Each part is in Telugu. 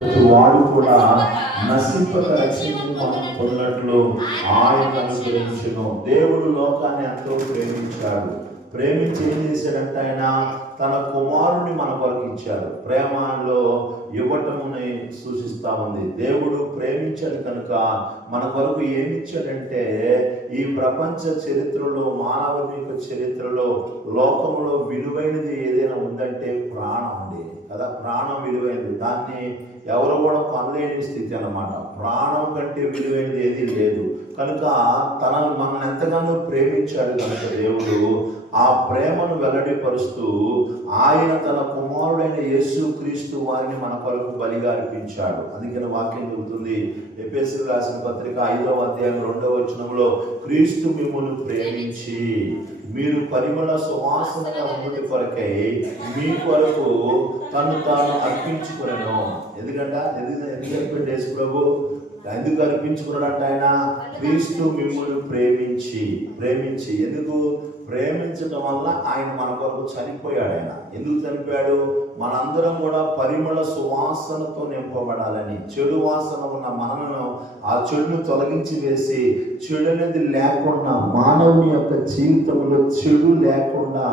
వాడు కూడా నశింపక రక్షించి మనం పొందినట్లు ఆయన అనుగ్రహించును. దేవుడు లోకాన్ని ఎంతో ప్రేమించాడు. ప్రేమించి ఏం చేశాడంటే ఆయన తన కుమారుని మన కొరకు ఇచ్చాడు. ప్రేమలో ఇవ్వటముని సూచిస్తా ఉంది. దేవుడు ప్రేమించాడు కనుక మన కొరకు ఏమి ఇచ్చాడంటే ఈ ప్రపంచ చరిత్రలో, మానవుని యొక్క చరిత్రలో, లోకంలో విలువైనది ఏదైనా ఉందంటే ప్రాణం అండి కదా. ప్రాణం విలువైనది, దాన్ని ఎవరు కూడా పొందలేని స్థితి అన్నమాట. ప్రాణం కంటే విలువైనది ఏది లేదు. కనుక మనల్ని ఎంతగానో ప్రేమించాడు కనుక దేవుడు ఆ ప్రేమను వెల్లడిపరుస్తూ ఆయన తన కుమారుడైన యేసు క్రీస్తు వారిని మన కొరకు బలిగా అర్పించాడు. అందుకని వాక్యం చెబుతుంది, ఎఫెసీయులకు రాసిన పత్రిక 5వ అధ్యాయం 2వ వచనంలో, క్రీస్తు మిమ్మును ప్రేమించి మీరు పరిమళ సువాసనగా ఉన్నటి కొరకై మీ కొరకు తను తాను అర్పించుకునేను. ఎందుకంటే ఎందుకు యేసు ప్రభు ఎందుకు అర్పించుకున్నాడంటే ఆయన క్రీస్తు మిమ్మును ప్రేమించి ఎందుకు ప్రేమించడం వల్ల ఆయన మన కొరకు చనిపోయాడు. ఆయన ఎందుకు చనిపోయాడు? మనందరం కూడా పరిమళ సువాసనతో నింపబడాలని, చెడు వాసన ఉన్న మనలను ఆ చెడును తొలగించి వేసి, చెడు అనేది లేకుండా, మానవుని యొక్క జీవితంలో చెడు లేకుండా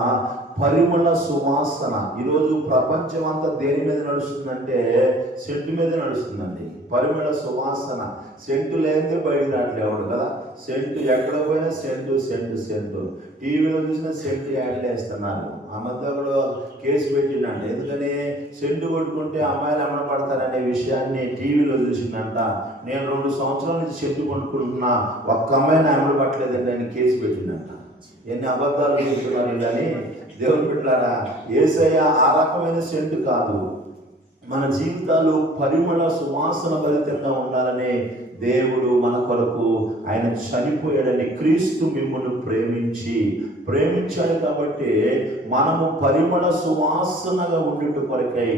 పరిమళ సువాసన. ఈరోజు ప్రపంచం అంతా దేని మీద నడుస్తుందంటే సెంటు మీద నడుస్తుందండి. పరిమళ సువాసన, సెంటు లేదే బయట రావట్లేవాడు కదా. సెంటు ఎక్కడ పోయినా సెంటు. టీవీలో చూసిన సెంటు యాడ్లు వేస్తున్నారు. ఆ మధ్య కూడా కేసు పెట్టిండంట. ఎందుకని సెంటు కొట్టుకుంటే అమ్మాయిలు అమ్మడపడతారనే విషయాన్ని టీవీలో చూసిందంట. నేను 2 సంవత్సరాల నుంచి సెంటు కొనుక్కుంటున్నా, ఒక్క అమ్మాయిని అమ్మడపట్టలేదండి అని కేసు పెట్టిందంట. ఎన్ని అబద్ధాలు చెప్తున్నారు కానీ దేవుని బిడ్డలారా, యేసయ్య ఆ రకమైన సెంటు కాదు. మన జీవితాలు పరిమళ సువాసన భరితంగా ఉండాలని దేవుడు మన కొరకు ఆయన చనిపోయాడని, క్రీస్తు మిమ్మును ప్రేమించాడు కాబట్టి మనము పరిమళ సువాసనగా ఉండుట కొరకై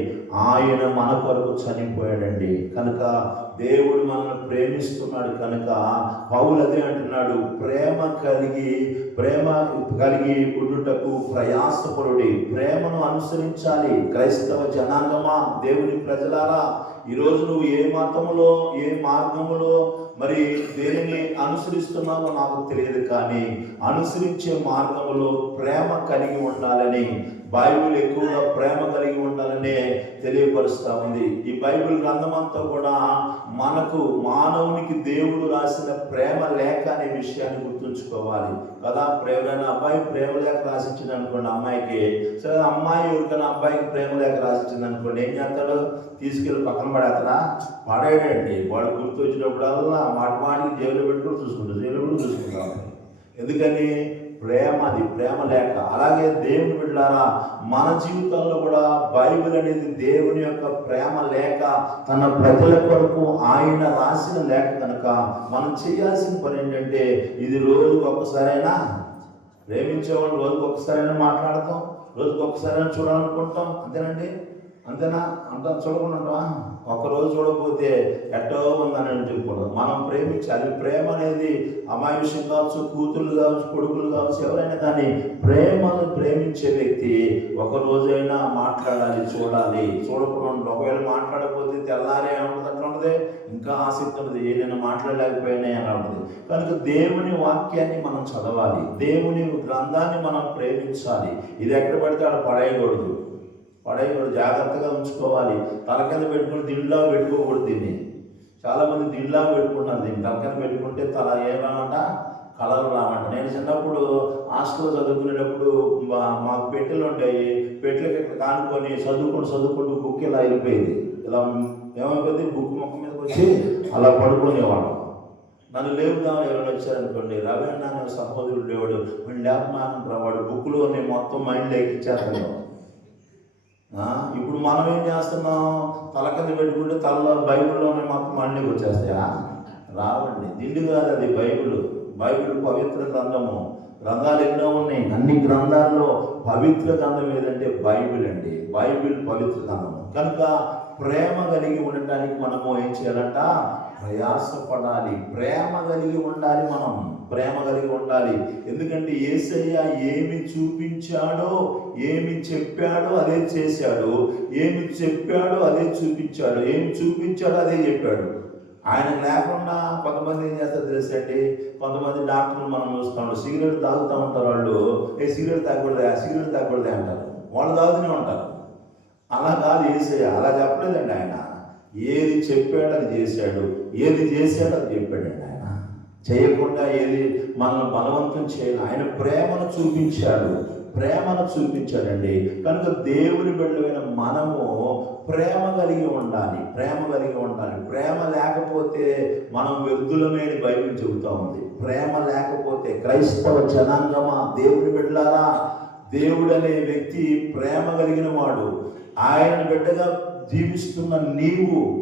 ఆయన మన కొరకు చనిపోయాడండి. కనుక దేవుడు మనల్ని ప్రేమిస్తున్నాడు కనుక పౌలు అదే అంటున్నాడు, ప్రేమ కలిగి ఉండుటకు ప్రయాసపడుడి. ప్రేమను అనుసరించాలి. క్రైస్తవ జనాంగమా, దేవుని ప్రజలారా, ఈరోజు నువ్వు ఏ మతములో, ఏ మార్గములో, మరి దేనిని అనుసరిస్తున్నావో నాకు తెలియదు, కానీ అనుసరించే మార్గములో ప్రేమ కలిగి ఉండాలని బైబిల్ ఎక్కువగా ప్రేమ కలిగి ఉండాలనే తెలియపరుస్తూ ఉంది. ఈ బైబిల్ గ్రంథమంతా కూడా మనకు, మానవునికి దేవుడు రాసిన ప్రేమ లేఖ అనే విషయాన్ని గుర్తుంచుకోవాలి కదా. ఎవరైనా అబ్బాయి ప్రేమ లేఖ రాసిచ్చింది అనుకోండి అమ్మాయికి, సరే అమ్మాయి ఎవరికైనా అబ్బాయికి ప్రేమ లేఖ రాసిచ్చింది అనుకోండి, ఏం చేస్తాడు? తీసుకెళ్ళి పక్కన పడేస్తారా? పడేయండి. వాడు గుర్తు వచ్చినప్పుడల్లా మాటికి జైలు పెట్టుకుని చూసుకుంటాం. ఎందుకని? ప్రేమ, అది ప్రేమ లేఖ. అలాగే దేవుని బిడ్డలారా, మన జీవితాల్లో కూడా బైబిల్ అనేది దేవుని యొక్క ప్రేమ లేఖ, తన ప్రజల కొరకు ఆయన రాసిన లేఖ కనుక మనం చేయాల్సిన పని ఏంటంటే, ఇది రోజుకు ఒక్కసారైనా ప్రేమించేవాళ్ళు, రోజుకు ఒక్కసారైనా మాట్లాడతాం, రోజుకు ఒక్కసారైనా చూడాలనుకుంటాం. అంతేనా? అంతా చూడకుండా ఒక్కరోజు చూడకపోతే ఎట్టో ఉందని చెప్పకూడదు. మనం ప్రేమించాలి. ప్రేమ అనేది అమాయుష్యం కావచ్చు, కూతుళ్ళు కావచ్చు, కొడుకులు కావచ్చు, ఎవరైనా కానీ ప్రేమను ప్రేమించే వ్యక్తి ఒక రోజైనా మాట్లాడాలి, చూడాలి. చూడకుండా ఒకవేళ మాట్లాడకపోతే తెల్లారే ఉంటుంది, అట్లా ఉంటుంది, ఇంకా ఆసక్తి ఉంటుంది, నేను మాట్లాడలేకపోయినా అని ఉంటుంది. కనుక దేవుని వాక్యాన్ని మనం చదవాలి, దేవుని గ్రంథాన్ని మనం ప్రేమించాలి. ఇది ఎక్కడ పడితే అక్కడ పడేయకూడదు, జాగ్రత్తగా ఉంచుకోవాలి. తల కింద పెట్టుకుని దిండ్లా పెట్టుకోకూడదు. దీన్ని చాలామంది దిండ్లా పెట్టుకుంటారు. దీన్ని తల కింద పెట్టుకుంటే తల ఏమన్నమాట, కలలు రామంట. నేను చిన్నప్పుడు హాస్టల్లో చదువుకునేటప్పుడు మాకు పెట్టెలు ఉంటాయి. పెట్టెలకి ఇక్కడ కానుకొని చదువుకుంటూ బుక్ ఇలా వెళ్ళిపోయింది. ఇలా ఏమైపోయింది, బుక్ మొక్క మీదకి వచ్చి అలా పడుకునేవాడు. నన్ను లేపుదామని ఎవరైనా వచ్చారనుకోండి, రవీణ అనే సహోదరుడు లేవాడు, వీళ్ళు లేపమానంటారు. వాడు బుక్లో నేను మొత్తం మైండ్లో ఎక్కిచ్చేస్తున్నాను. ఇప్పుడు మనం ఏం చేస్తున్నాం? తల కింద పెట్టుకుంటే తలలో బైబిల్లోనే మొత్తం మండికి వచ్చేస్తాయా? రావండి. దిండు కాదు అది బైబిల్ పవిత్ర గ్రంథము. గ్రంథాలు ఎన్నో ఉన్నాయి. అన్ని గ్రంథాల్లో పవిత్ర గ్రంథం ఏదంటే బైబిల్ అండి. బైబిల్ పవిత్ర గ్రంథము. కనుక ప్రేమ కలిగి ఉండటానికి మనము ఏం చేయాలంట? ప్రయాసపడాలి. ప్రేమ కలిగి ఉండాలి. మనం ప్రేమ కలిగి ఉండాలి. ఎందుకంటే యేసయ్య ఏమి చూపించాడో, ఏమి చెప్పాడో అదే చేశాడు, ఏమి చెప్పాడో అదే చూపించాడు, ఏమి చూపించాడో అదే చెప్పాడు. ఆయన లేకుండా కొంతమంది ఏం చేస్తారు తెలుసండి, కొంతమంది డాక్టర్లు మనం చూస్తాం, సిగరెట్ తాగుతూ ఉంటారు. వాళ్ళు సిగరెట్ తాగకూడదే అంటారు, వాళ్ళు తాగుతూనే ఉంటారు. అలా కాదు యేసయ్య, అలా చెప్పలేదండి. ఆయన ఏది చెప్పాడు అది చేశాడు, ఏది చేశాడు అది చెప్పాడండి. ఆయన చేయకుండా ఏది మనల్ని బలవంతం చేయాలి. ఆయన ప్రేమను చూపించాడండి. కనుక దేవుని బిడ్డలైన మనము ప్రేమ కలిగి ఉండాలి. ప్రేమ లేకపోతే మనం వ్యర్థులమేని బైబిల్ చెబుతూ ఉంది. ప్రేమ లేకపోతే క్రైస్తవ జనాంగమా, దేవుని బిడ్డలారా, దేవుడు అనే వ్యక్తి ప్రేమ కలిగిన వాడు. ఆయన బిడ్డగా జీవిస్తున్న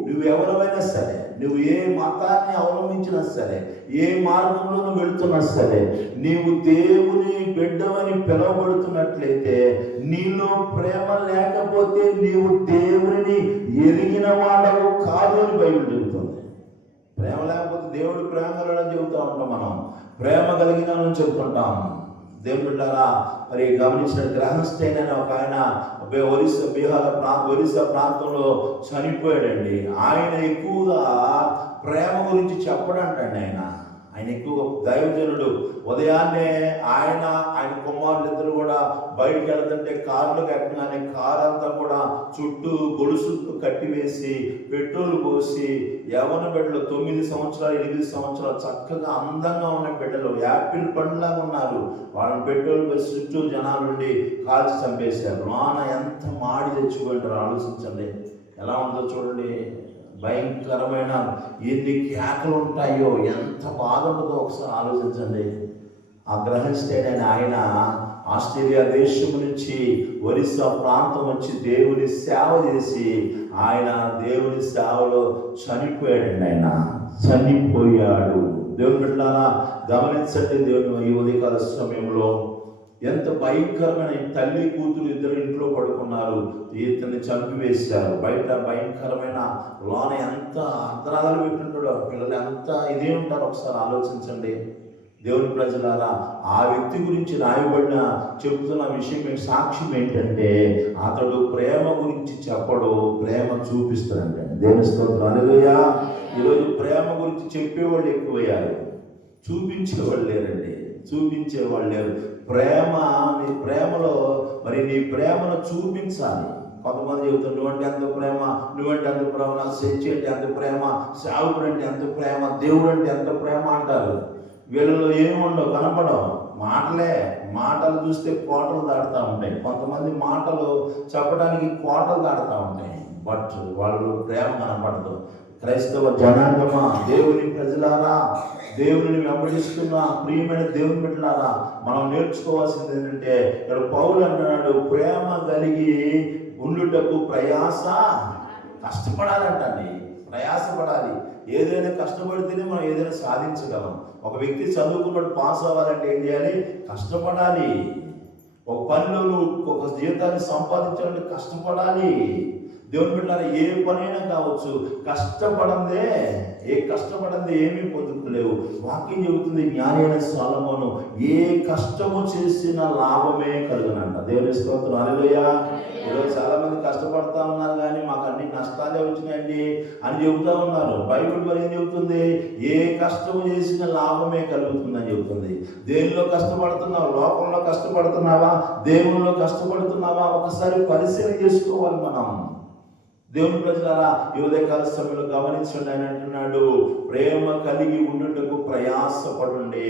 నువ్వెవరైనా సరే, నువ్వు ఏ మతాన్ని అవలంబించినా సరే, ఏ మార్గంలో నువ్వు వెళుతున్నా సరే, నీవు దేవుని బిడ్డవని పిలువబడుతున్నట్లయితే నీలో ప్రేమ లేకపోతే నీవు దేవుని ఎరిగిన వాడవు కాదు అని బైబిల్ చెబుతుంది. ప్రేమ లేకపోతే దేవుడు ప్రేమ కలగడం చెబుతూ ఉంటాం, మనం ప్రేమ కలిగిన చెబుతుంటాం. దేవుడు బిడ్డలారా, మరి గమనించిన గ్రహస్థైన ఒక ఆయన ఒరిస్సా ప్రాంతంలో చనిపోయాడండి. ఆయన ఎక్కువగా ప్రేమ గురించి చెప్పడంటండి. ఆయన ఎక్కువ దైవజనుడు. ఉదయాన్నే ఆయన కుమారులిద్దరు కూడా బయటికి వెళ్తుంటే కారులోకి ఎక్కగానే కారు అంతా కూడా చుట్టూ గొలుసులతో కట్టివేసి పెట్రోల్ పోసి యవ్వన బిడ్డలు 9 సంవత్సరాలు 8 సంవత్సరాలు చక్కగా అందంగా ఉన్న బిడ్డలు, యాపిల్ పండులాగా ఉన్నారు. వాళ్ళని పెట్రోల్ పోసి చుట్టూ జనాలుండి కాల్చి చంపేశారు. నాన్న ఎంత మాడి తెచ్చుకుంటారు ఆలోచించండి. ఎలా ఉందో చూడండి. భయంకరమైన ఎన్ని కేకలు ఉంటాయో, ఎంత బాధ ఉంటుందో ఒకసారి ఆలోచించండి. ఆ గ్రహస్థైన ఆయన ఆస్ట్రేలియా దేశం నుంచి ఒరిస్సా ప్రాంతం వచ్చి దేవుని సేవ చేసి ఆయన దేవుని సేవలో చనిపోయాడండి. చనిపోయాడు. దేవుని బిడ్డలారా గమనించండి. దేవుని ఈ ఉదయకాల సమయంలో ఎంత భయంకరమైన తల్లి కూతురు ఇద్దరు ఇంట్లో పడుకున్నారు, ఇతన్ని చంపివేశారు. బయట భయంకరమైన లోన ఎంత అర్ధరాలు పెట్టుంటాడు, పిల్లలు ఎంత ఇదే ఉంటారు. ఒకసారి ఆలోచించండి. దేవుని ప్రజలారా, ఆ వ్యక్తి గురించి రాయబడిన చెబుతున్న విషయం సాక్ష్యం ఏంటంటే, అతడు ప్రేమ గురించి చెప్పడు, ప్రేమ చూపిస్తాడంటే. దేవుని స్తోత్రం, హల్లెలూయా. ఈరోజు ప్రేమ గురించి చెప్పేవాళ్ళు ఎక్కువయ్యారు, చూపించేవాళ్ళు లేరండి. నీ ప్రేమలో మరి నీ ప్రేమను చూపించాలి. కొంతమంది చెబుతారు, నువ్వంటే ఎంత ప్రేమ, నా చర్చి అంటే ఎంత ప్రేమ, సేవకుడు అంటే ఎంత ప్రేమ, దేవుడు అంటే ఎంత ప్రేమ అంటారు. వీళ్ళలో ఏముండవు, కనపడవు. మాటలు చూస్తే కోటలు దాటుతూ ఉంటాయి. కొంతమంది మాటలు చెప్పడానికి కోటలు దాటుతూ ఉంటాయి, బట్ వాళ్ళు ప్రేమ కనపడదు. క్రైస్తవ జనాంగమా, దేవుని ప్రజలారా, దేవుని వెంబడిస్తున్న ప్రియమైన దేవుని బిడ్డలారా, మనం నేర్చుకోవాల్సింది ఏంటంటే, ఇక్కడ పౌలు అంటున్నాడు, ప్రేమ కలిగి ఉండుటకు కష్టపడాలంటండి. ప్రయాసపడాలి. ఏదైనా కష్టపడితేనే మనం ఏదైనా సాధించగలం. ఒక వ్యక్తి చదువుకున్నాడు, పాస్ అవ్వాలంటే ఏం చేయాలి? కష్టపడాలి. ఒక పనిలో నువ్వు ఒక జీవితాన్ని సంపాదించాలంటే కష్టపడాలి. దేవుని బిడ్డలారా, ఏ పనైనా కావచ్చు, కష్టపడందే ఏమీ పొందుతలేవు. వాక్యం చెబుతుంది, జ్ఞాని అయిన సొలొమోను ఏ కష్టము చేసిన లాభమే కలుగునంట. దేవుని స్తోత్రం, హల్లెలూయా. ఈరోజు చాలా మంది కష్టపడతా ఉన్నారు, కానీ మాకు అన్ని నష్టాలే వచ్చినాయండి అని చెబుతా ఉన్నారు. బైబిల్ మరి ఏం చెబుతుంది? ఏ కష్టము చేసిన లాభమే కలుగుతుందని చెబుతుంది. దేనిలో కష్టపడుతున్నావు? లోకంలో కష్టపడుతున్నావా? దేవునిలో కష్టపడుతున్నావా? ఒకసారి పరిశీలన చేసుకోవాలి మనం. దేవుని ప్రజలారా, ఈ ఉదయకాల సమయంలో గమనించండి. ఆయన అంటున్నాడు, ప్రేమ కలిగి ఉండుటకు ప్రయాసపడండి,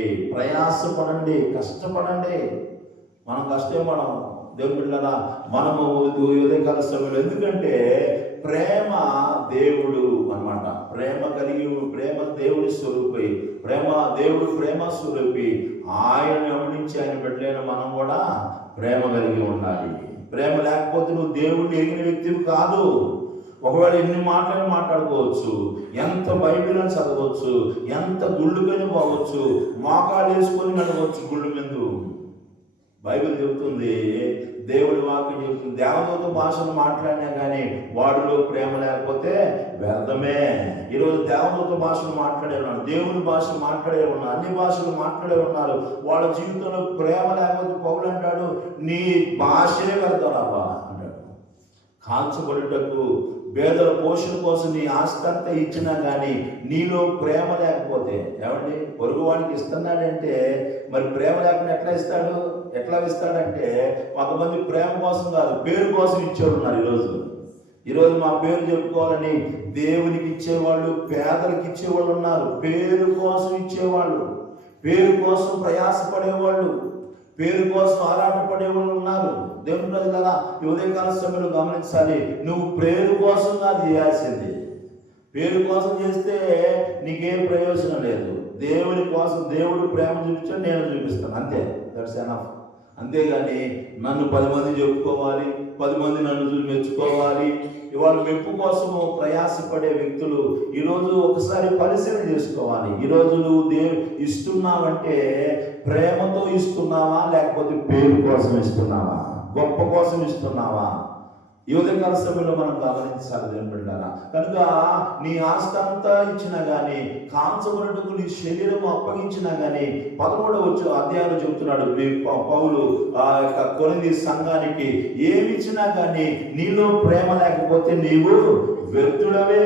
కష్టపడండి. మనం కష్టపడం. దేవుని బిడ్డలారా, మనము ఉదయకాల సమయంలో, ఎందుకంటే ప్రేమ దేవుడు అన్నమాట. ప్రేమ దేవుడి స్వరూపి, దేవుడు ప్రేమ స్వరూపి. ఆయన గమనించి ఆయన బిడ్డలైన మనం కూడా ప్రేమ కలిగి ఉండాలి. ప్రేమ లేకపోతే నువ్వు దేవుడిని ఎరిగిన వ్యక్తివి కాదు. ఒకవేళ ఎన్ని మాటలు మాట్లాడుకోవచ్చు, ఎంత బైబిల్ అని చదవచ్చు, ఎంత గుళ్ళు పైన పోవచ్చు, మోకాలు వేసుకొని నడవచ్చు గుళ్ళు మీద. బైబిల్ చెబుతుంది, దేవుడి వాక్యం చెబుతుంది, దేవదూత భాషను మాట్లాడినా కానీ వాడిలో ప్రేమ లేకపోతే వ్యర్థమే. ఈరోజు దేవదూత భాషలు మాట్లాడే ఉన్నారు, దేవుని భాషలు మాట్లాడే ఉన్నారు, అన్ని భాషలు మాట్లాడే ఉన్నారు. వాళ్ళ జీవితంలో ప్రేమ లేకపోతే పౌలు అంటాడు, నీ భాషే వ్యర్థరాబా అంటాడు. కాల్చబడుటకు పేదల పోషణ కోసం నీ ఆస్తి అంతా ఇచ్చినా కానీ నీలో ప్రేమ లేకపోతే, ఏమండి పొరుగువాడికి ఇస్తున్నాడంటే మరి ప్రేమ లేకుండా ఎట్లా ఇస్తాడంటే కొంతమంది ప్రేమ కోసం కాదు, పేరు కోసం ఇచ్చేవాళ్ళు ఉన్నారు. ఈరోజు మా పేరు చెప్పుకోవాలని దేవునికి ఇచ్చేవాళ్ళు, పేదలకు ఇచ్చేవాళ్ళు ఉన్నారు. పేరు కోసం ఇచ్చేవాళ్ళు, పేరు కోసం ప్రయాసపడేవాళ్ళు, పేరు కోసం ఆరాటపడేవాళ్ళు ఉన్నారు. దేవుని ప్రజలారా, ఈ ఉదయకాల సమయంలో గమనించాలి, నువ్వు పేరు కోసం కాదు చేయాల్సింది. పేరు కోసం చేస్తే నీకేం ప్రయోజనం లేదు. దేవుని కోసం దేవుడు ప్రేమ చూపించాడు, నేను చూపిస్తాను, అంతే. That's enough. అంతేగాని నన్ను 10 మంది చెప్పుకోవాలి, 10 మంది నన్ను చూసి మెచ్చుకోవాలి, ఇవాళ మెప్పు కోసము ప్రయాసపడే వ్యక్తులు ఈరోజు ఒకసారి పరిశీలన చేసుకోవాలి. ఈరోజు నువ్వు ఇస్తున్నావంటే ప్రేమతో ఇస్తున్నావా, లేకపోతే పేరు కోసం ఇస్తున్నావా, గొప్ప కోసం ఇస్తున్నావా? ఈ ఉదయకాల సమయంలో మనం గమనించాలి దేవుని బిడ్డలారా. కనుక నీ ఆస్తి అంతా ఇచ్చినా కానీ, కాంచబడుటకు నీ శరీరం అప్పగించినా కానీ, 13వ అధ్యాయంలో చెబుతున్నాడు పౌలు ఆ యొక్క కొరింథీ సంఘానికి, ఏమిచ్చినా కానీ నీలో ప్రేమ లేకపోతే నీవు వ్యర్థుడవే.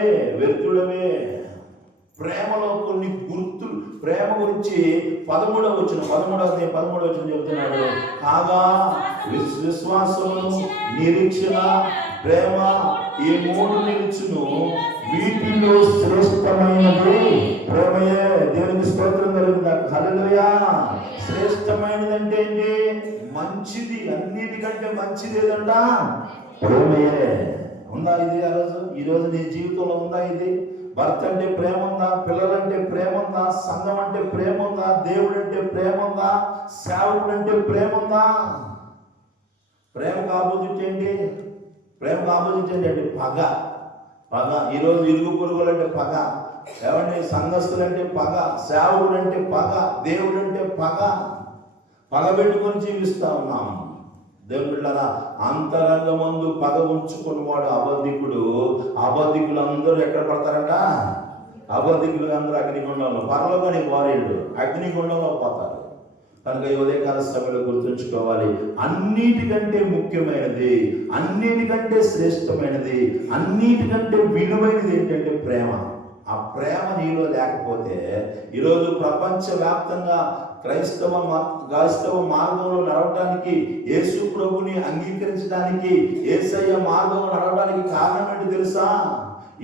ప్రేమలో కొన్ని గుర్తులు, ప్రేమ గురించి 13వ వచనం చెబుతున్నాడు. కాగా విశ్వాసము, నిరీక్షణ, ప్రేమ, ఈ 3 నిలుచును, వీటిలో శ్రేష్టమైనది ప్రేమయే. దేవునికి స్తోత్రం కలుగుతుంది. హల్లెలూయా. శ్రేష్టమైనది అంటే ఏంటి? మంచిది, అన్నిటికంటే మంచిది ఏదంట? ప్రేమయే. ఉందా ఇది? ఈరోజు నీ జీవితంలో ఉందా ఇది? భర్త అంటే ప్రేమ ఉందా? పిల్లలంటే ప్రేమ ఉందా? సంఘం అంటే ప్రేమ ఉందా? దేవుడు అంటే ప్రేమ ఉందా? సేవకుడు అంటే ప్రేమ ఉందా? ప్రేమకు ఆపోజిట్ ఏంటి? ప్రేమకు ఆపోజిట్ ఏంటంటే పగ. ఈరోజు ఇరుగు పొరుగులు అంటే పగ, ఏమంటే సంఘస్థులు అంటే పగ, సేవకుడు అంటే పగ, దేవుడు అంటే పగ పెట్టుకొని జీవిస్తా ఉన్నాం. దేవుని బిడ్డలారా, అంతరంగమందు పగ ఉంచుకున్న వాడు అబద్ధికులు అందరూ ఎక్కడ పడతారంట? అబద్ధికులు అందరూ అగ్నిగుండంలో, పరలోకానికి వారేళ్ళు అగ్నిగుండంలో పోతారు. కనుక ఈ ఉదయకాల సమయంలో గుర్తుంచుకోవాలి, అన్నిటికంటే ముఖ్యమైనది, అన్నిటికంటే శ్రేష్టమైనది, అన్నిటికంటే విలువైనది ఏంటంటే ప్రేమ. ఆ ప్రేమ నీలో లేకపోతే ఈరోజు ప్రపంచవ్యాప్తంగా క్రైస్తవ మార్గంలో నడవడానికి, యేసు ప్రభుని అంగీకరించడానికి, యేసయ్య మార్గంలో నడవడానికి కారణం ఏంటి తెలుసా?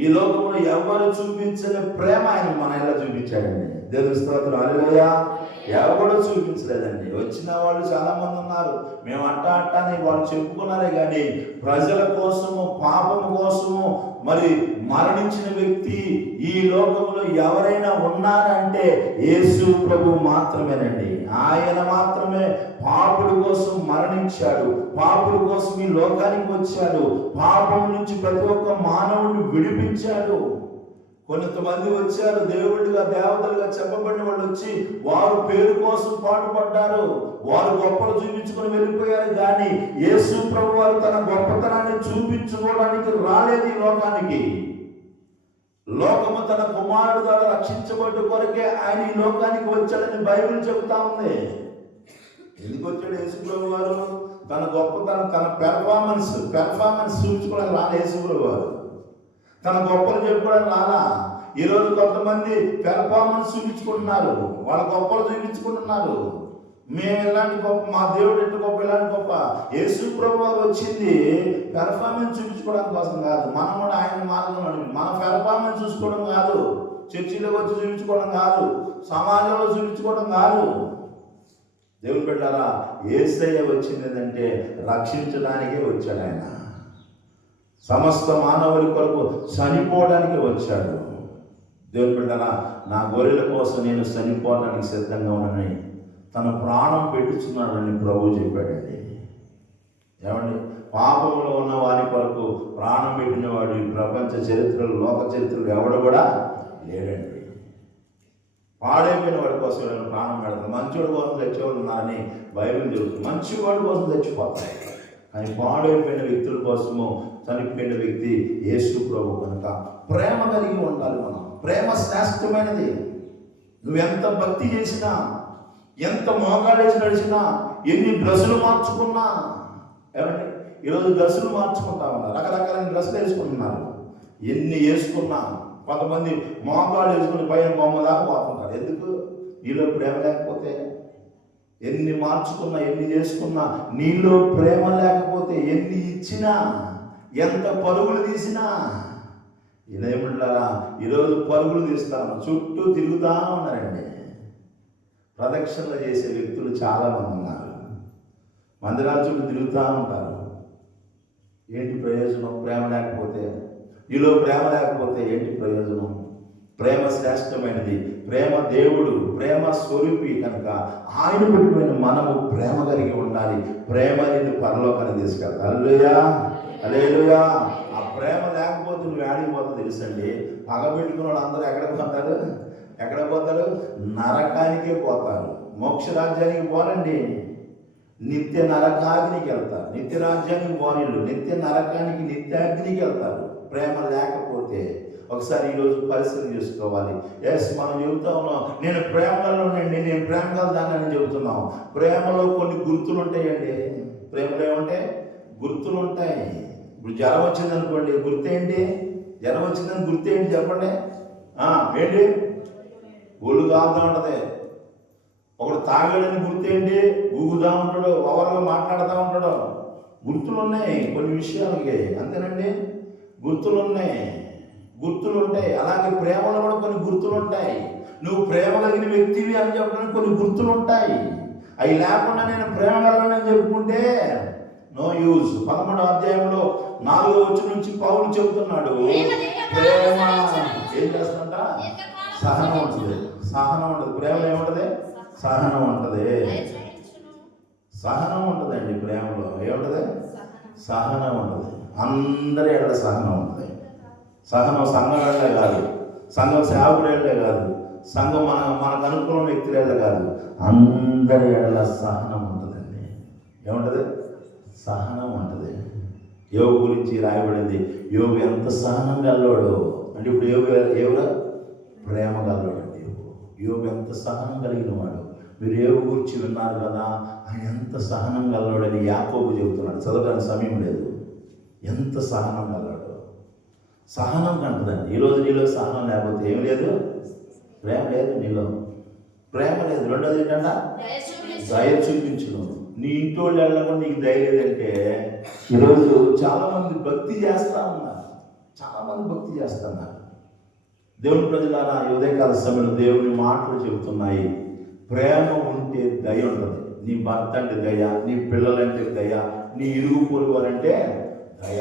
ఈ లోకంలో ఎవరు చూపించని ప్రేమ ఆయన మన ఎలా చూపించాడండి. దేవుని స్తోత్రం. హల్లెలూయా. ఎవరు చూపించలేదండి. వచ్చిన వాళ్ళు చాలా మంది ఉన్నారు, మేము అట్టాని వాళ్ళు చెప్పుకున్నారే కానీ ప్రజల కోసము, పాపము కోసము మరి మరణించిన వ్యక్తి ఈ లోకంలో ఎవరైనా ఉన్నారంటే యేసు ప్రభు మాత్రమేనండి. ఆయన మాత్రమే పాపుల కోసం మరణించాడు, పాపుల కోసం ఈ లోకానికి వచ్చాడు, పాపం నుంచి ప్రతి ఒక్క మానవుడిని విడిపించాడు. కొంతమంది వచ్చారు, దేవుడిగా దేవతలుగా చెప్పబడిన వాళ్ళు వచ్చి వారు పేరు కోసం పాటుపడ్డారు, వారు గొప్పలు చూపించుకొని వెళ్ళిపోయారు. కానీ యేసు ప్రభు వారు తన గొప్పతనాన్ని చూపించుకోవడానికి రాలేదు ఈ లోకానికి. లోకము తన కుమారుడు ద్వారా రక్షించబడ్డ కొరకే ఆయన ఈ లోకానికి వచ్చాడని బైబిల్ చెబుతా ఉంది. ఎందుకు వచ్చాడు యేసు ప్రభు వారు? తన గొప్పతనం, తన పెర్ఫార్మెన్స్ చూపించుకోవడానికి రాలే యేసు ప్రభు వారు. తన గొప్పలు చెప్పుకోవడానికి రాలా. ఈరోజు కొంతమంది పెర్ఫార్మెన్స్ చూపించుకుంటున్నారు, వాళ్ళ గొప్పలు చూపించుకుంటున్నారు. మేము ఎలాంటి గొప్ప, మా దేవుడు ఎట్టు గొప్ప, ఎలాంటి గొప్ప. యేసు ప్రభు వారు వచ్చింది పెర్ఫార్మెన్స్ చూపించుకోవడం కోసం కాదు. మనం కూడా ఆయన మార్గంలో మన పెర్ఫార్మెన్స్ చూసుకోవడం కాదు, చర్చిలోకి వచ్చి చూపించుకోవడం కాదు, సమాజంలో చూపించుకోవడం కాదు. దేవుని బిడ్డలారా, యేసయ్య వచ్చింది ఏంటంటే రక్షించడానికే వచ్చాడు. ఆయన సమస్త మానవుడి కొరకు చనిపోవడానికి వచ్చాడు. దేవుని బిడ్డలారా, నా గొర్రెల కోసం నేను చనిపోవడానికి సిద్ధంగా ఉన్నానని తన ప్రాణం పెట్టుచున్నాడని ప్రభువు చెప్పాడండి. ఏమండి, పాపంలో ఉన్న వారి కొరకు ప్రాణం పెట్టినవాడు ఈ ప్రపంచ చరిత్రలో, లోక చరిత్రలో ఎవడు కూడా లేడండి. పాడైపోయిన వాడి కోసం ఎవరైనా ప్రాణం పెడతారు. మంచివాడి కోసం చచ్చేవాళ్ళు ఉన్నారని బైబిల్ చెబుతుంది. మంచివాడి కోసం చచ్చిపోతాయి, కానీ పాడైపోయిన వ్యక్తుల కోసము చనిపోయిన వ్యక్తి యేసు ప్రభు. కనుక ప్రేమ కలిగి ఉండాలి మనం. ప్రేమ శ్రేష్టమైనది. నువ్వెంత భక్తి చేసినా, ఎంత మోకాలేసి నడిచినా, ఎన్ని డ్రెస్సులు మార్చుకున్నా, ఏమండి ఈరోజు డ్రెస్సులు మార్చుకుంటా ఉన్నారు, రకరకాల డ్రెస్సులు వేసుకుంటున్నారు. ఎన్ని వేసుకున్నా కొంతమంది మోకాలు వేసుకుని పైన బొమ్మ దాకా పోతుంటారు. ఎందుకు? నీలో ప్రేమ లేకపోతే. ఎన్ని మార్చుకున్నా, ఎన్ని చేసుకున్నా, నీలో ప్రేమ లేకపోతే ఎన్ని ఇచ్చినా, ఎంత పరుగులు తీసినా. ఇదేమిట్లారా, ఈరోజు పరుగులు తీస్తాను, చుట్టూ తిరుగుతూ ఉన్నారండి. ప్రదక్షిణలు చేసే వ్యక్తులు చాలామంది ఉన్నారు. మందిరాల చుట్టూ తిరుగుతూ ఉంటారు. ఏంటి ప్రయోజనం? ప్రేమ లేకపోతే. నీలో ప్రేమ లేకపోతే ఏంటి ప్రయోజనం? ప్రేమ శ్రేష్టమైనది. ప్రేమ దేవుడు, ప్రేమ స్వరూపి. కనుక ఆయన పుట్టిన మనము ప్రేమ కలిగి ఉండాలి. ప్రేమ అనేది పరలోకాన్ని తీసుకెళ్తా. హల్లెలూయా, హల్లెలూయా. ఆ ప్రేమ లేకపోతే నువ్వు ఆడిపోతావు తెలుసండి. పగబెట్టుకున్న వాళ్ళు అందరూ ఎక్కడికి పోతారు? ఎక్కడ పోతారు? నరకానికే పోతారు. మోక్ష రాజ్యానికి పోనండి, నిత్య నరకాగ్నికి వెళ్తారు. నిత్య రాజ్యానికి పోనిళ్ళు నిత్య నరకానికి, నిత్యాగ్నికి వెళ్తారు ప్రేమ లేకపోతే. ఒకసారి ఈరోజు పరిస్థితి చేసుకోవాలి. ఎస్, మనం చెబుతా ఉన్నాం నేను ప్రేమలో ఉండండి, నేను ప్రేమ కలదానని చెబుతున్నాం. ప్రేమలో కొన్ని గుర్తులు ఉంటాయండి. ప్రేమలో ఏమంటే గుర్తులు ఉంటాయి. ఇప్పుడు జ్వరం వచ్చిందనుకోండి, గుర్తేంటి? జ్వరం వచ్చిందని గుర్తేంటి చెప్పండి? ఏంటి? ఒళ్ళు కాలుతూ ఉంటుంది. ఒకడు తాగాడని గుర్తేంటి? ఊగుతూ ఉంటాడు, ఓవర్గా మాట్లాడుతూ ఉంటాడు. గుర్తులు ఉన్నాయి కొన్ని విషయాలకి, అంతేనండి. గుర్తులు ఉన్నాయి, గుర్తులు ఉంటాయి. అలాగే ప్రేమలో కూడా కొన్ని గుర్తులు ఉంటాయి. నువ్వు ప్రేమ కలిగిన వ్యక్తివి అని చెప్పడానికి కొన్ని గుర్తులు ఉంటాయి. అవి లేకుండా నేను ప్రేమ కలనని చెప్పుకుంటే నో యూజ్. 11వ అధ్యాయంలో 4వ వచనం నుంచి పౌలు చెబుతున్నాడు, ప్రేమ ఏం చేస్తుందంట? సహనం ఉంటుంది. సహనం ఉంటుంది. ప్రేమ ఏముంటది? సహనం ఉంటుంది. సహనం ఉంటుందండి ప్రేమలో. ఏముంటుంది? సహనం ఉంటుంది. అందరి ఎడల సహనం ఉంటుంది. సహనం సంఘం ఎడలే కాదు, సంఘం సేవకుడు ఎడలే కాదు, సంఘం మనకు అనుకూల వ్యక్తుల ఎడలే కాదు, అందరి ఎడల సహనం ఉంటుందండి. ఏముంటుంది? సహనం ఉంటుంది. యోగు గురించి రాయబడింది, యోగు ఎంత సహనం గలవాడు అంటే, ఇప్పుడు ఎవరు ప్రేమ గలవాడు. యోగు ఎంత సహనం కలిగిన వాడు. మీరు యోగు గురించి విన్నారు కదా, ఆయన ఎంత సహనం గలవాడని యాకోబు చెబుతున్నాడు. చదవడానికి సమయం లేదు. ఎంత సహనం గలవాడు. సహనం కంటదండి. ఈరోజు నీలో సహనం లేకపోతే ఏం లేదు, ప్రేమ లేదు నీలో, ప్రేమ లేదు. రెండోది ఏంటంటే దయ చూపించను. నీ ఇంటి వాళ్ళు వెళ్ళకుండా నీకు దయ లేదంటే, ఈరోజు చాలామంది భక్తి చేస్తూ ఉన్నారు, చాలామంది భక్తి చేస్తున్నారు. దేవుని ప్రజలారా, ఉదయకాల సమయంలో దేవుని మాటలు చెబుతున్నాయి. ప్రేమ ఉంటే దయ ఉంటుంది. నీ భర్త అంటే దయ, నీ పిల్లలంటే దయ, నీ ఇరుగు పొరుగు అంటే దయ.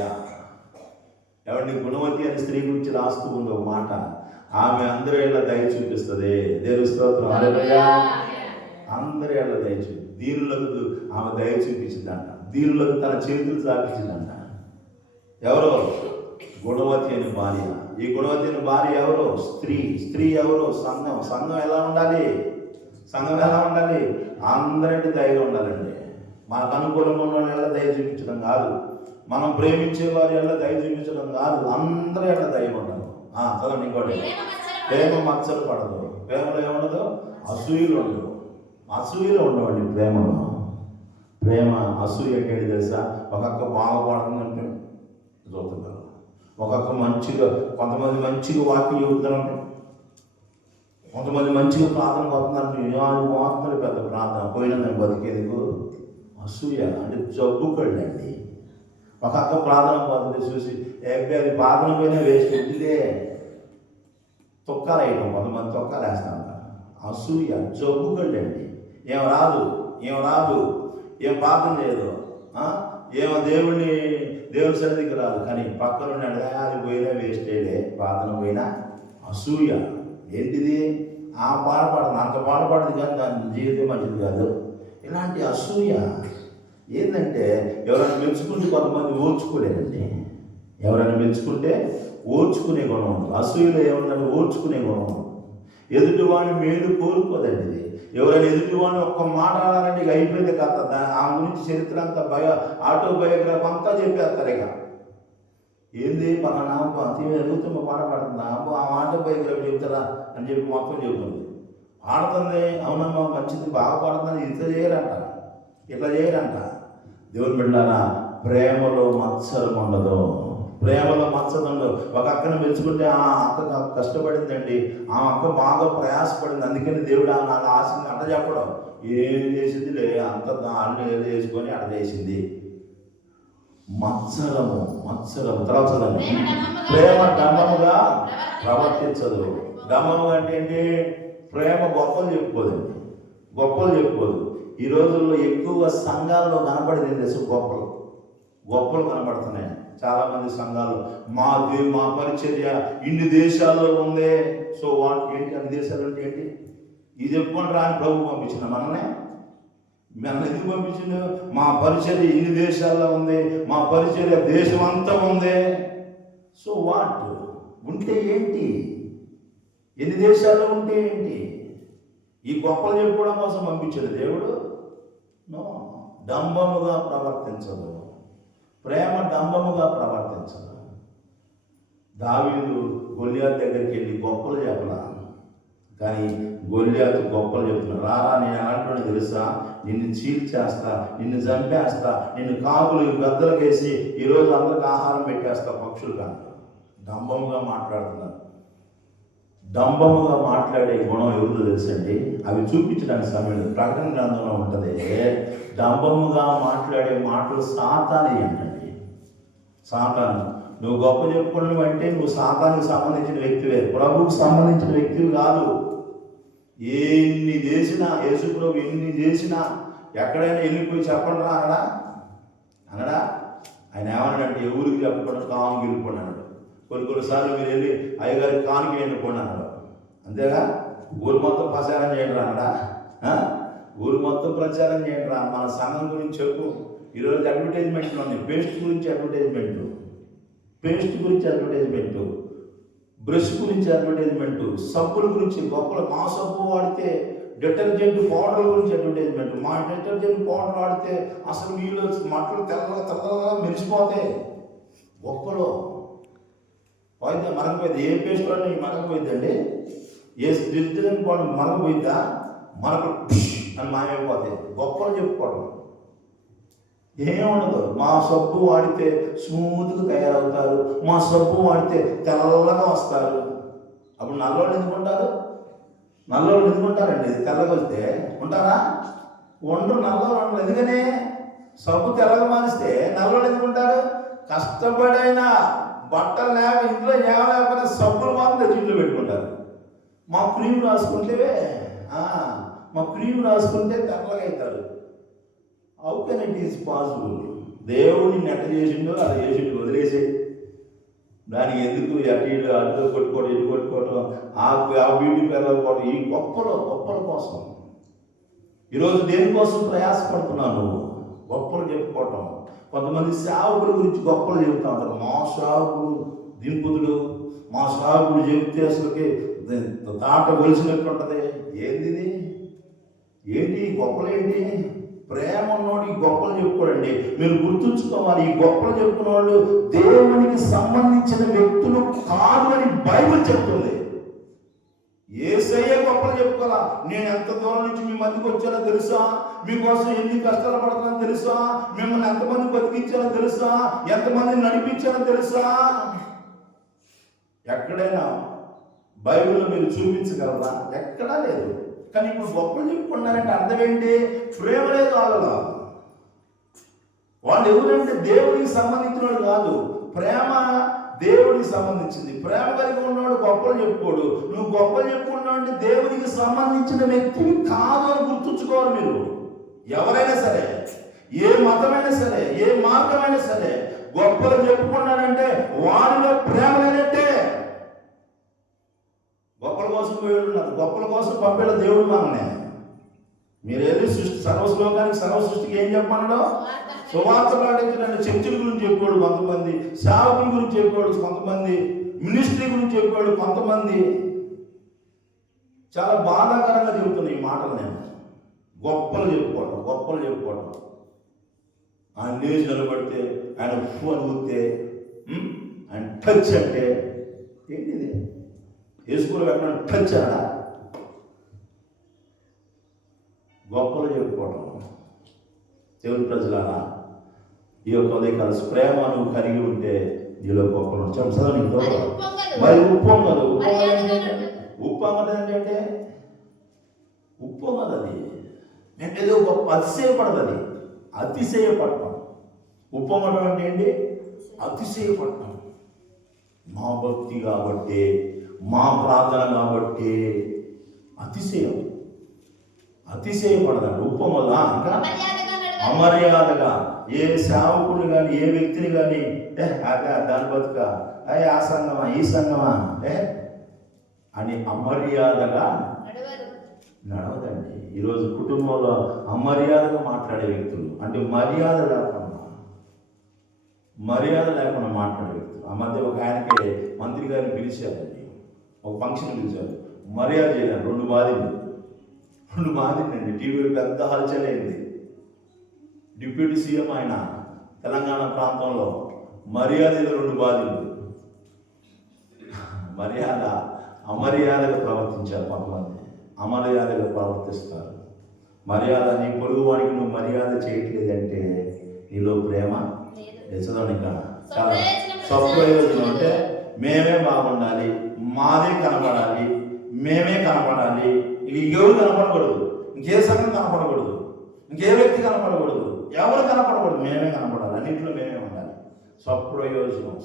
ఎవరిని గుణవతి అని స్త్రీ గురించి రాస్తూ ఉంది ఒక మాట, ఆమె అందరి ఏళ్ళ దయ చూపిస్తుంది. దేవుని స్తోత్రం, హల్లెలూయా. అందరి ఏళ్ళ దయ చూపి, దీనులకు ఆమె దయ చూపించిందంట, దీనులకు తన చేతులు చాపించిందంట. ఎవరో? గుణవతి అని భార్య. ఈ గుణవతి అని భార్య ఎవరో? స్త్రీ. స్త్రీ ఎవరో? సంఘం. సంఘం ఎలా ఉండాలి? సంఘం ఎలా ఉండాలి? అందరంటే దయగా ఉండాలండి. మనకు అనుకూలంగా ఉన్న వాళ్ళ దయ చూపించడం కాదు, మనం ప్రేమించే వారి వల్ల దయ చూపించడం కాదు, అందరి వల్ల దయ ఉండాలి. చదవండి ఇంకోటి, ప్రేమ మచ్చలు పడదు. ప్రేమలో ఏముండదు? అసూయలు ఉండదు. అసూయలు ఉండవండి ప్రేమలో. ప్రేమ అసూయ ఏంటి తెలుసా? ఒక్కొక్క బాగుపడుతుందంటే చూస్తున్నారు, ఒక్కొక్క మంచిగా, కొంతమంది మంచిగా వాక్యం చెబుతున్నారు, కొంతమంది మంచిగా ప్రార్థన పోతున్నారు, పోతున్నారు పెద్ద ప్రార్థన పోయినా నేను బతికేందుకు. అసూయ అంటే జబ్బు కళ్ళండి. ఒక అక్క ప్రార్థన పోతుంది చూసి, అది ప్రార్థన పోయినా వేస్ట్, ఇదే తొక్కాలు వేయటం. కొంతమంది తొక్కాలు వేస్తా ఉంటారు. అసూయ జబ్బు కళ్ళండి. ఏం రాదు, ఏం రాదు, ఏం ప్రార్థన చేయదు, ఏమో దేవుని సన్నిధికి రాదు, కానీ పక్కన ఉన్నాడు, అది పోయినా వేస్టేలే, ప్రార్థన పోయినా. అసూయ ఏంటిది? ఆ పాడపడదు, అంత పాడపడదు, కానీ దాని జీవితం మంచిది కాదు. ఇలాంటి అసూయ ఏంటంటే, ఎవరైనా మెచ్చుకుంటే కొంతమంది ఓర్చుకోలేదండి. ఎవరైనా మెచ్చుకుంటే ఓర్చుకునే గుణం ఉంది. అసూయలో ఏముందంటే ఓర్చుకునే గుణం ఉంది. ఎదుటివాడిని మేలు కోరుకోదండి ఇది. ఎవరైనా ఎదుటివాడిని ఒక్క మాట అనాలంటే ఇక అయిపోయింది కదా. ఆ గురించి చరిత్ర అంతా ఆటోబయోగ్రఫీ అంతా చెప్పేస్తారు. ఇక ఏంది పలానా ఎదుగుతున్న పాట పాడుతుందా, ఆ ఆటోబయోగ్రఫీ చెబుతారా అని చెప్పి మొత్తం చెబుతుంది. పాడుతుంది, అవునమ్మా మంచిది, బాగా పాడుతుంది, ఇట్లా చేయరంట, ఇట్లా చేయరంట. దేవుని బిడ్డలారా, ప్రేమలో మత్సరం ఉండదు. ప్రేమలో మత్సరం ఉండదు. ఒక అక్కను మెచ్చుకుంటే ఆ అక్క కష్టపడిందండి, ఆ అక్క బాగా ప్రయాసపడింది, అందుకని దేవుడు నాకు ఆశని అంట చెప్పడం. ఏం చేసింది లే, అంత దాన్ని ఏదో చేసుకొని అట చేసింది. మత్సరము తర్వాత చదవండి. ప్రేమ డంబముగా ప్రవర్తించదు. డంబము అంటే ఏంటి? ప్రేమ గొప్పలు చెప్పుకోదండి, గొప్పలు చెప్పుకోదు. ఈ రోజుల్లో ఎక్కువగా సంఘాల్లో కనపడేది గొప్పలు కనబడుతున్నాయి. చాలామంది సంఘాలు మా పరిచర్య ఇన్ని దేశాల్లో ఉందే. సో ఏంటి అన్ని దేశాలు అంటే ఏంటి? ఇది చెప్పుకొని రాని ప్రభు పంపించిన మనల్ని ఎందుకు పంపించిండు? మా పరిచర్య ఇన్ని దేశాల్లో ఉంది, మా పరిచర్య దేశం అంతా ఉంది. సో ఉంటే ఏంటి? ఎన్ని దేశాల్లో ఉంటే ఏంటి? ఈ గొప్పలు చెప్పుకోవడం కోసం పంపించాడు దేవుడు? నో. డంబముగా ప్రవర్తించదు. ప్రేమ డంబముగా ప్రవర్తించదు. దావీదు గొల్లియాతు దగ్గరికి వెళ్ళి గొప్పలు చెప్పలా, కానీ గొల్లియాతు గొప్పలు చెప్తున్నా. రారా, నేను ఎలాంటి తెలుసా, నిన్ను చీల్చేస్తా, నిన్ను చంపేస్తా, నిన్ను కాకులు గద్దలు వేసి ఈరోజు అందరికి ఆహారం పెట్టేస్తా పక్షులు కాదు. డంబముగా మాట్లాడుతున్నారు. డంబముగా మాట్లాడే గుణం ఎవరిదో తెలుసండి? అవి చూపించడానికి సమయం లేదు. ప్రకటన గ్రంథంలో ఉంటుంది. డంబముగా మాట్లాడే మాటలు సాతాని అంటండి. సాతాను. నువ్వు గొప్ప చెప్పుకున్నావు అంటే నువ్వు సాతానికి సంబంధించిన వ్యక్తివే, ప్రభువుకు సంబంధించిన వ్యక్తివి కాదు. ఎన్ని చేసినా, యేసు ప్రభు ఎన్ని చేసినా, ఎక్కడైనా వెళ్ళిపోయి చెప్పండి రా అనడా? ఆయన ఏమన్నాడంటే, ఎవరికి చెప్పకుండా కాము గెలుపుకోండి అన్నాడు. కొన్నిసార్లు మీరు వెళ్ళి అయ్యగారికి కానుక వెళ్ళిపోండి అన్నాడు. అంతేగా? ఊరు మొత్తం ప్రచారం చేయండి రా అన్నాడా? ఊరు మొత్తం ప్రచారం చేయండి రా, మన సంఘం గురించి చెప్పు. ఈరోజు అడ్వర్టైజ్మెంట్లు ఉన్నాయి. పేస్ట్ గురించి అడ్వర్టైజ్మెంటు, బ్రష్ గురించి అడ్వర్టైజ్మెంటు, సబ్బుల గురించి గొప్పలు. మా సబ్బు వాడితే డిటర్జెంట్ పౌడర్ గురించి అడ్వర్టైజ్మెంట్. మా డిటర్జెంట్ పౌడర్ వాడితే అసలు వీళ్ళు మట్టలు తెల్లగా మెరిసిపోతాయి. గొప్పలో పోయిద్దా? మరకపోయింది. ఏ పేస్ట్ వాడినా మరకపోయిద్దండి. ఏ డిటర్జెంట్ పౌడర్ మరకపోయిద్దా? మనకు అని మాయమైపోతాయి. గొప్పలు చెప్పుకోవడం ఏముండదు. మా సబ్బు వాడితే స్మూత్గా తయారవుతారు, మా సబ్బు వాడితే తెల్లగా వస్తారు. అప్పుడు నల్లోళ్ళు ఎందుకుంటారు? నల్లోళ్ళు ఎందుకుంటారండి? తెల్లగా వస్తే ఉంటారా? నల్లోళ్ళు ఉండరు. ఎందుకని? సబ్బు తెల్లగా మారిస్తే నల్లోళ్ళు ఎందుకుంటారు? కష్టపడైనా బట్టలు లేక ఇంట్లో లేకపోతే సబ్బులు మాత్రం తెచ్చింట్లో పెట్టుకుంటారు. మా క్రీమ్ రాసుకుంటే తెల్లగా అవుతారు. How can it is possible? దేవుడిని నెట్ట చేసిండో అది చేసిండు, వదిలేసే. దానికి ఎందుకు అటు కొట్టుకోవడం, ఇటు కొట్టుకోవడం, ఆ బ్యూటీ పార్లర్ పోవడం, ఈ గొప్పల కోసం. ఈరోజు దేనికోసం ప్రయాసపడుతున్నావు నువ్వు? గొప్పలు చెప్పుకోవటం. కొంతమంది సేవకుల గురించి గొప్పలు చెబుతూ ఉంటారు. మా సేవకుడు దింపుతుడు, మా సేవకుడు చెబితే అసలుకి తాట వెలిసినట్టు ఉంటుంది. ఏంటి గొప్పలేంటి? ప్రేమ ఉన్నోడు ఈ గొప్పలు చెప్పుకోడండి. మీరు గుర్తుంచుకోవాలి, ఈ గొప్పలు చెప్పుకున్న వాళ్ళు దేవునికి సంబంధించిన వ్యక్తులు కాదు అని బైబిల్ చెప్తుంది. యేసయ్య గొప్పలు చెప్పుకోవాలా. నేను ఎంత దూరం నుంచి మీ మధ్యకి వచ్చానో తెలుసా, మీకోసం ఎన్ని కష్టాలు పడుతున్నానో తెలుసా, మిమ్మల్ని ఎంతమంది బతికించానో తెలుసా, ఎంతమంది నడిపించానో తెలుసా. ఎక్కడైనా బైబిల్లో మీరు చూపించగలరా? ఎక్కడా లేదు. కానీ ఇప్పుడు గొప్పలు చెప్పుకున్నారంటే అర్థం ఏంటి? ప్రేమ లేదు వాళ్ళలో. వాళ్ళు ఎవరంటే దేవుడికి సంబంధించిన వాడు కాదు. ప్రేమ దేవుడికి సంబంధించింది. ప్రేమ కలిగి ఉన్నవాడు గొప్పలు చెప్పుకోడు. నువ్వు గొప్పలు చెప్పుకున్నావు అంటే దేవునికి సంబంధించిన వ్యక్తిని కాదు అని గుర్తుంచుకోవాలి మీరు. ఎవరైనా సరే, ఏ మతమైనా సరే, ఏ మార్గమైనా సరే, గొప్పలు చెప్పుకున్నాడంటే వాడిలో ప్రేమ లేనట్టే. గొప్పల కోసం పోయినారు, గొప్పల కోసం పంపేలా దేవుడు మనల్ని. మీరు వెళ్ళి సర్వశ్లోకానికి సర్వసృష్టికి ఏం చెప్పమన్నాడో? సువార్త ప్రకటించడానికి. చర్చిల గురించి చెప్పాడు కొంతమంది, సేవకుల గురించి చెప్పాడు కొంతమంది, మినిస్ట్రీ గురించి చెప్పాడు కొంతమంది. చాలా బాధాకరంగా చెబుతున్నా ఈ మాటలు నేను. గొప్పలు చెప్పుకోవడం. ఆయన లేచి నిలబడితే, ఆయన ఉప్పు అని ఊస్తే, ఆయన టచ్ అంటే ఏంటిది? వేసుకుని పెట్టడం టచ్ అనా? గొప్పలు చెప్పుకోవడం. దేవుని ప్రజలారా, ఈ యొక్క ఉదయకాల ప్రేమ నువ్వు కలిగి ఉంటే నీలో గొప్పలు చదువు. మరి ఉప్పొంగదు. ఉప్పొంగదు అంటే ఉప్పొంగదు. అది అంటే ఏదో గొప్ప అతిశయపడదు. అతిశయపడటం. ఉప్పొంగడం అంటే ఏంటి? అతిశయపడటం. మా భక్తి కాబట్టి, మా ప్రార్థన కాబట్టి అతిశయపడదండి. ఉప్పొంగదా? ఇంకా అమర్యాదగా ఏ సేవకుని కానీ ఏ వ్యక్తిని కానీ దాని బతుక ఆ సంగమా ఈ సంగమా అని అమర్యాదగా నడవదండి. ఈరోజు కుటుంబంలో అమర్యాదగా మాట్లాడే వ్యక్తులు, అంటే మర్యాద లేకుండా మాట్లాడే వ్యక్తులు. ఆ మధ్య ఒక ఆయనకి మంత్రి గారిని పిలిచారండి, ఒక ఫంక్షన్ పిలిచారు. మర్యాద చేయలేదు. 2 బాధిందండి. టీవీలో పెద్ద హల్చల్ అయింది. డిప్యూటీ సీఎం ఆయన తెలంగాణ ప్రాంతంలో మర్యాదగా 2 బాధితులు. అమర్యాదగా ప్రవర్తించారు. కొంతమంది అమర్యాదగా ప్రవర్తిస్తారు. మర్యాద, నీ పొరుగు వాడికి నువ్వు మర్యాద చేయట్లేదంటే నీలో ప్రేమ చదవనిక. చాలా స్వప్రయోజనం. అంటే మేమే బాగుండాలి, మాదే కనపడాలి, మేమే కనపడాలి. ఇంకెవరు కనపడకూడదు, ఇంకే సంఘం కనపడకూడదు, ఇంకే వ్యక్తి కనపడకూడదు, ఎవరు కనపడకూడదు, మేమే కనపడాలి. అన్నింటిలో మేమే ఉండాలి. స్వప్రయోజనం.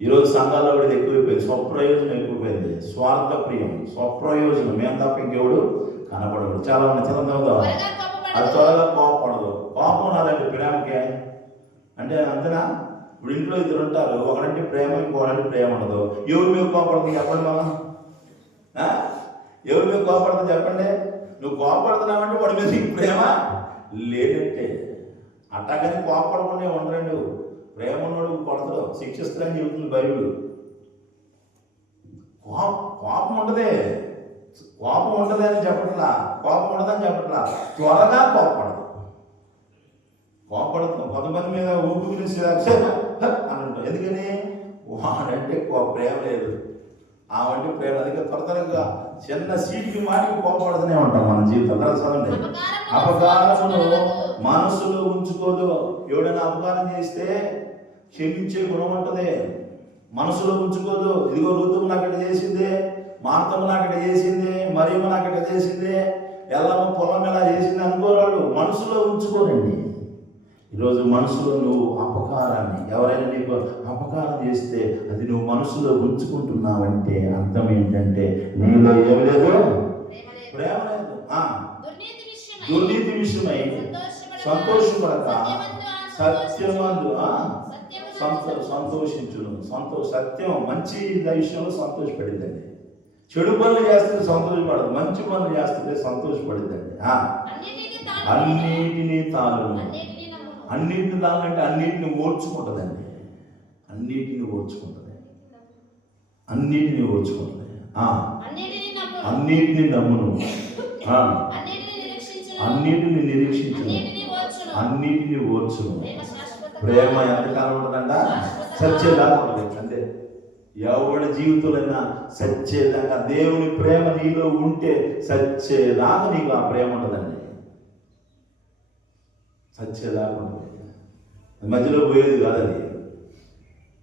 ఈరోజు సంఘాల్లో కూడా ఎక్కువైపోయింది. స్వప్రయోజనం ఎక్కువైపోయింది. స్వార్థ ప్రియం, స్వప్రయోజనం. మేము తప్ప ఇంకెవడు కనపడకూడదు. చాలా మంది చదువుదా, అది త్వరగా కోపపడదు. కోపం రాదండి ప్రేమకే. అంటే అంతేనా? ఇప్పుడు ఇంట్లో 2 ఉంటారు, ఒకడంటే ప్రేమ, ఇంకోడంటే ప్రేమ ఉండదు. ఎవరి మీద కోపడుతుంది చెప్పండి? మనం ఎవరి మీద కోపడుతుంది చెప్పండి? నువ్వు కోపడుతున్నావంటే వాడి మీద ప్రేమ లేదంటే. అట్టాగని కోపడకుండా ఉండరండి. ప్రేమ ఉన్నోడు కొడతాడు, శిక్షిస్తారని చెబుతుంది బైబిల్. కోపం ఉండదే అని చెప్పట్లా, త్వరగా కోపడుతాం. కొంతమంది మీద ఊపిరి అని ఉంటాం. ఎందుకని? వాడంటే ప్రేమ లేదు, ఆవంటే ప్రేమ. అందుకే త్వరగా చిన్న సీటుకి మాటికి కోపడుతూనే ఉంటాం మన జీవితంలో. చదవండి. అపకారమును మనసులో ఉంచుకోదు. ఎవడైనా అపకారం చేస్తే క్షమించే గుణం ఉంటుంది. మనసులో ఉంచుకోదు. ఇదిగో ఋతువు నాకట చేసిందే, మార్తము నాకట చేసిందే, మరియమ్మ నాకట చేసిందే, ఎల్లమ్మ పొలం ఎలా చేసింది అనుకోరాడు. మనసులో ఉంచుకోనండి. ఈరోజు మనసులో నువ్వు అపకారాన్ని, ఎవరైనా నీకు అపకారం చేస్తే అది నువ్వు మనసులో ఉంచుకుంటున్నావంటే అర్థం ఏంటంటే నీలో ఏం లేదు, ప్రేమ లేదు. దుర్నీతి విషయమై సంతోషపడక సత్యమందు సంతోషించును. సత్యం మంచి విషయంలో సంతోషపడిందండి. చెడు పనులు చేస్తే సంతోషపడదు, మంచి పనులు చేస్తుంటే సంతోషపడిందండి. అన్నిటినీ తాను, అన్నింటిని తానంటే అన్నింటిని ఓర్చుకుంటుందండి. అన్నింటిని ఓర్చుకుంటుంది. అన్నిటిని నమ్మును, అన్నిటిని నిరీక్షించును, అన్నిటిని ఓర్చును. ప్రేమ ఎంతకాలం ఉంటుందంట? సత్యదాకా ఉంటుంది. అంతే. ఎవరి జీవితంలో సత్యదాకా దేవుని ప్రేమ నీలో ఉంటే సత్యదాకా నీకు ఆ ప్రేమ ఉంటుందండి. సత్యదాకా ఉంటుంది. మధ్యలో పోయేది కాదు. అది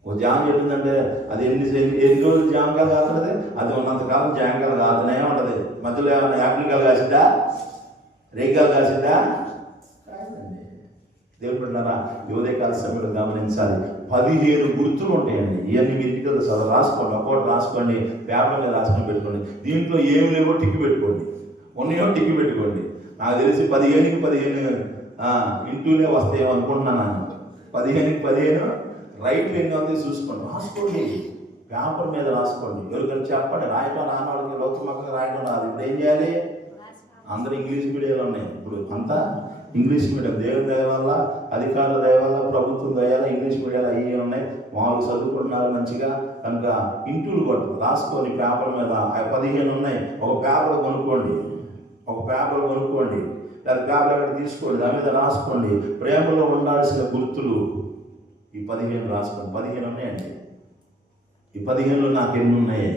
ఒక జామ చెట్టుందంటే అది ఎన్ని రోజులు జామకాయలు కాస్తుంది, అది ఉన్నంతకాలం జామకాయలు కాదునే ఉంటుంది. మధ్యలో ఏమైనా యాపిల్కాయలు కాసిందా, రేగాయలు కాసిందా? దేవుడు బిడ్డలారా, ఉదయకాల సమయంలో గమనించాలి. 15 గుర్తులు ఉంటాయండి. ఇవన్నీ మీరు ఇంటికి రాసుకోండి, ఒక్కోటి రాసుకోండి, పేపర్ మీద రాసుకొని పెట్టుకోండి. దీంట్లో ఏమి లేవో టిక్కి పెట్టుకోండి, ఉన్నాయో టిక్కి పెట్టుకోండి. నాకు తెలిసి 15కి 15 ఇంటూనే వస్తాయేమో అనుకుంటున్నాను. 15కి 15 రైట్లు ఎన్ని అవుతాయి చూసుకోండి, రాసుకోండి, పేపర్ మీద రాసుకోండి. ఎవరికైనా చెప్పండి. రాయటం నాన్నవాళ్ళకి లోతుమక్కగా రాయడం రాదు. ఇప్పుడు ఏం చేయాలి? అందరూ ఇంగ్లీష్ మీడియంలో ఉన్నాయి. ఇప్పుడు అంతా ఇంగ్లీష్ మీడియం దేవుని దయ వల్ల, అధికారుల దయ వల్ల, ప్రభుత్వం దయ వల్ల ఇంగ్లీష్ మీడియాలు అయ్యి ఉన్నాయి. మామూలు చదువుకుంటున్నారు మంచిగా. కనుక ఇంటూలు కొట్టు రాసుకొని పేపర్ మీద 15 ఉన్నాయి. ఒక పేపర్ కొనుక్కోండి, లేదా పేపర్ ఎక్కడ తీసుకోండి, దాని మీద రాసుకోండి ప్రేమలో ఉండాల్సిన గుర్తులు. ఈ 15 రాసుకోండి. 15 ఉన్నాయండి. ఈ 15లో నాకు ఎన్ని ఉన్నాయి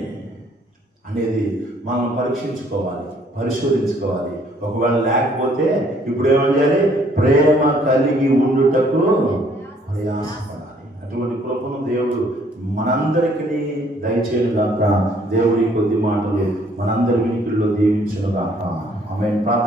అనేది మనం పరీక్షించుకోవాలి, పరిశోధించుకోవాలి. ఒకవేళ లేకపోతే ఇప్పుడు ఏమని చేయాలి? ప్రేమ కలిగి ఉండుటకు ప్రయాసపడాలి. అటువంటి కృపను దేవుడు మనందరికీ దయచేయను గాక. దేవుడి కొద్ది మాటలు మనందరి వినికిడిలో దీవించును గాక. ఆమేన్.